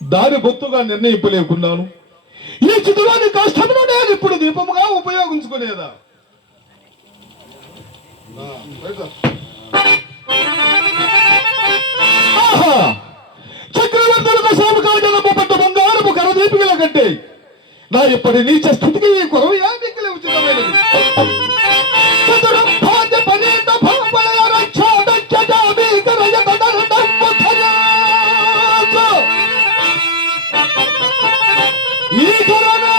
దాని బొత్తుగా నిర్ణయింపలేకున్నాను. ఈ చితులోని కష్టంలో నేను ఇప్పుడు దీపముగా ఉపయోగించుకునేదా? చక్రవర్తులకు సామకాజనము పట్టు బంగారము కరదీపికల కంటే నా ఇప్పటి నీచ స్థితికి ఈ కొరవ యామికలే ఉచితమైనది. ఈ కరోనా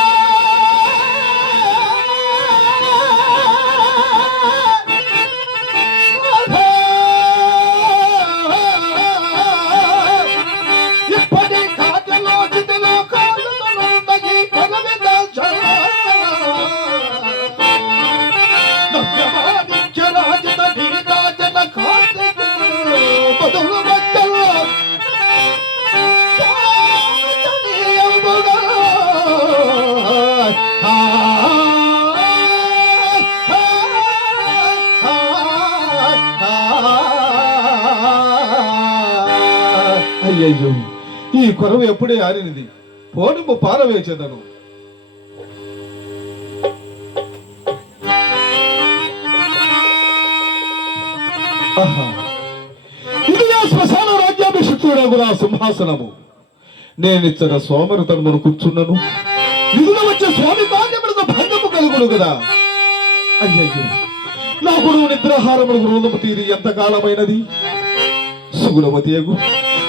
అయ్యయ్యో, ఈ కొరవ ఎప్పుడే ఆరినది. పోనుము పారవేచెదను. ఇది ఆ శ్మశాన రాజ్యాభిషిక్తుడగు నా సింహాసనము. నేనిచ్చట సోమరితనమును కూర్చున్నను. నిధులు వచ్చే స్వామి కార్యములకు భంగము కలుగును కదా. అయ్యయ్యో, నా గురువు నిద్రాహారములకు రుణము తీరి ఎంతకాలమైనది. సుగుణవతియగు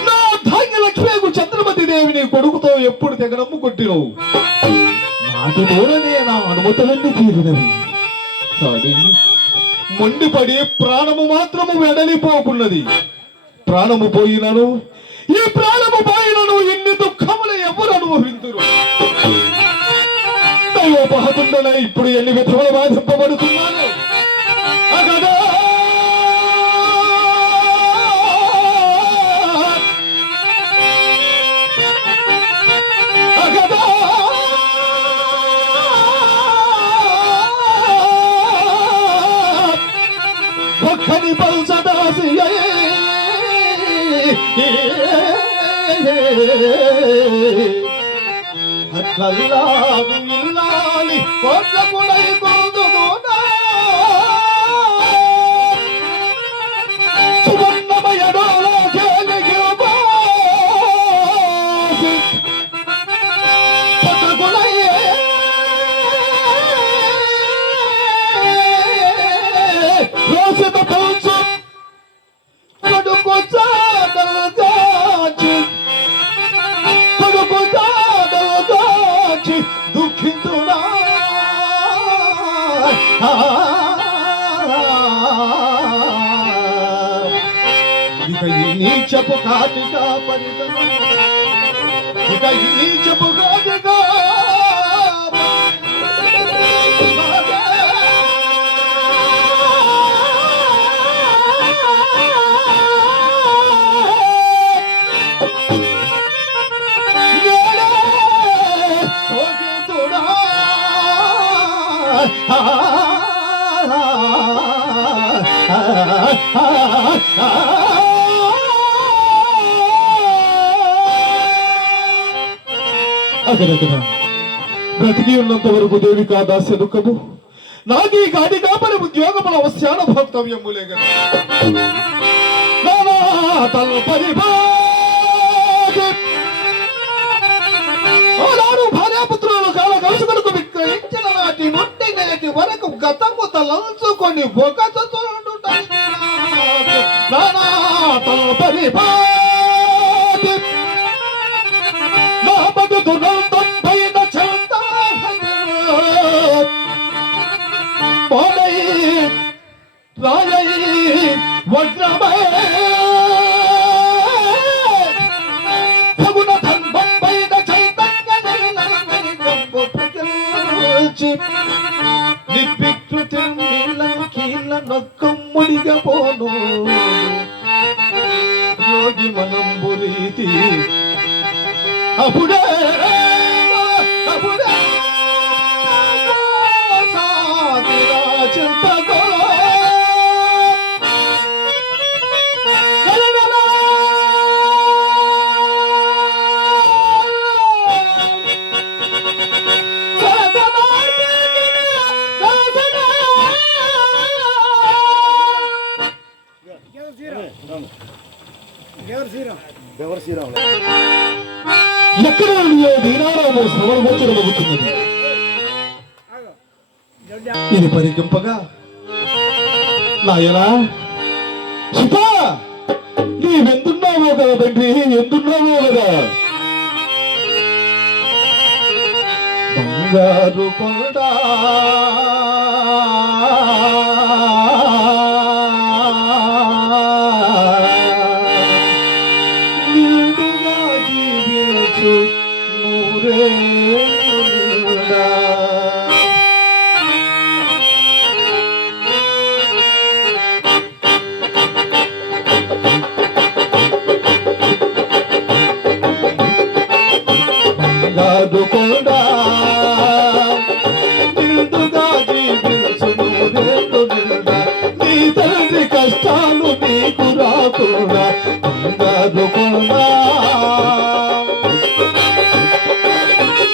నా ధాన్యలక్ష్మియగు చంద్రమతి దేవిని కొడుకుతో ఎప్పుడు తెగడము కొట్టినవు. నాటి మూలనే నా అనుమతులన్నీ తీరినవి. కానీ మొండిపడి ప్రాణము మాత్రము వెడలిపోకున్నది. ప్రాణము పోయినను ఈ ప్రాణము పోయినను ఎన్ని దుఃఖములు ఎవరు అనుభవింతురు. దైవోపహతుండన ఇప్పుడు ఎన్ని విధములు బాధింపబడుతున్నాను. అగదా పల్సదాసి అట్లల్లాదు ఇల్లాలి కోట్లకుడై కోదుదోనా సువర్ణమయడోలో కేలిగి బాసి పట్టకుడై రోసిత పల్సు దుఃఖితుడా ఇక ఈ నీచపు కాటిగా పరితము, ఇక ఈ నీచపు కాటిగా అగరగర బ్రతికి ఉన్నంత వరకు దేవికా దాస్య దుఃఖము నాకు ఈ గాడి కాపరి ఉద్యోగముల అవశ్యాన భోక్తవ్యములే కదా. భార్యాపుత్రులను కాల కలుసుకొరకు విక్రయించిన నాటి నుండి నేటి వరకు గతము తలంచుకొని ఒక వజ్రమయ నిర్వికృతి కీళ్ళ నొక్కమ్ముడిగా పోను యోగి మనంబు రీతి అప్పుడే అప్పుడే చింతకో ఎక్కడ ఉన్నాయో దీనారాము సమర్గోచరమవుతున్నది. ఇది పరికింపగా నాయనా సీతా, నీవెందున్నావో కదా తండ్రి, ఎందున్నావో కదా. బంగారు కొండ నిండుగా జీవించు నూరేళ్ళుండా. బంగారు కొండ నిండుగా జీవించు నూరేళ్ళుండా. నీ తండ్రి కష్టాలు నీకు రాకుండా. బంగారు కొండ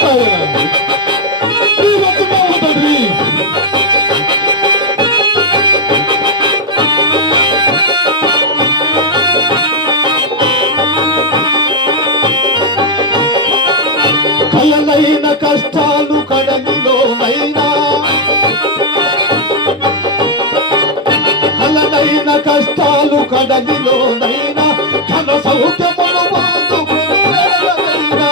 తండ్రి కలలైన కష్టాలు కడలిలోనైనా, కలలైన కష్టాలు కడలిలోనైనా, ఘన సౌఖ్యములు పొందుకునేదైనా.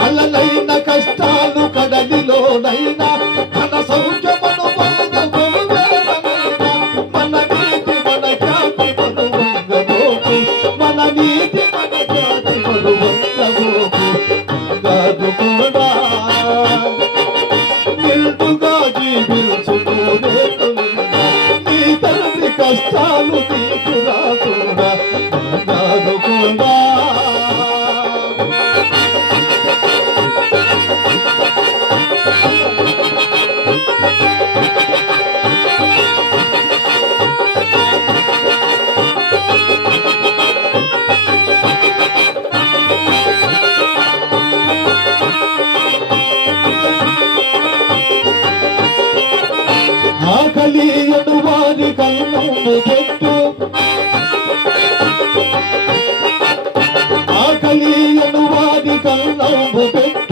కలలైన కష్టాలు కడలిలోనైనా, ఘన సౌఖ్యములు పొందుకునేదైనా. మన నీతి మన ఖ్యాతి మనువంగబోకు, మన నీతి మన ఖ్యాతి మనువంగబోకు. బంగారు కూడా నిండుగా జీవించు నూరేళ్ళుండా. నీ తండ్రి కష్టాలు నీకు రాకుండా. బంగారు కూడా ఆకలి ఎడు వారి కళ్ళము పెట్టు, ఆకలి ఎడు వారి కళ్ళము పెట్టు.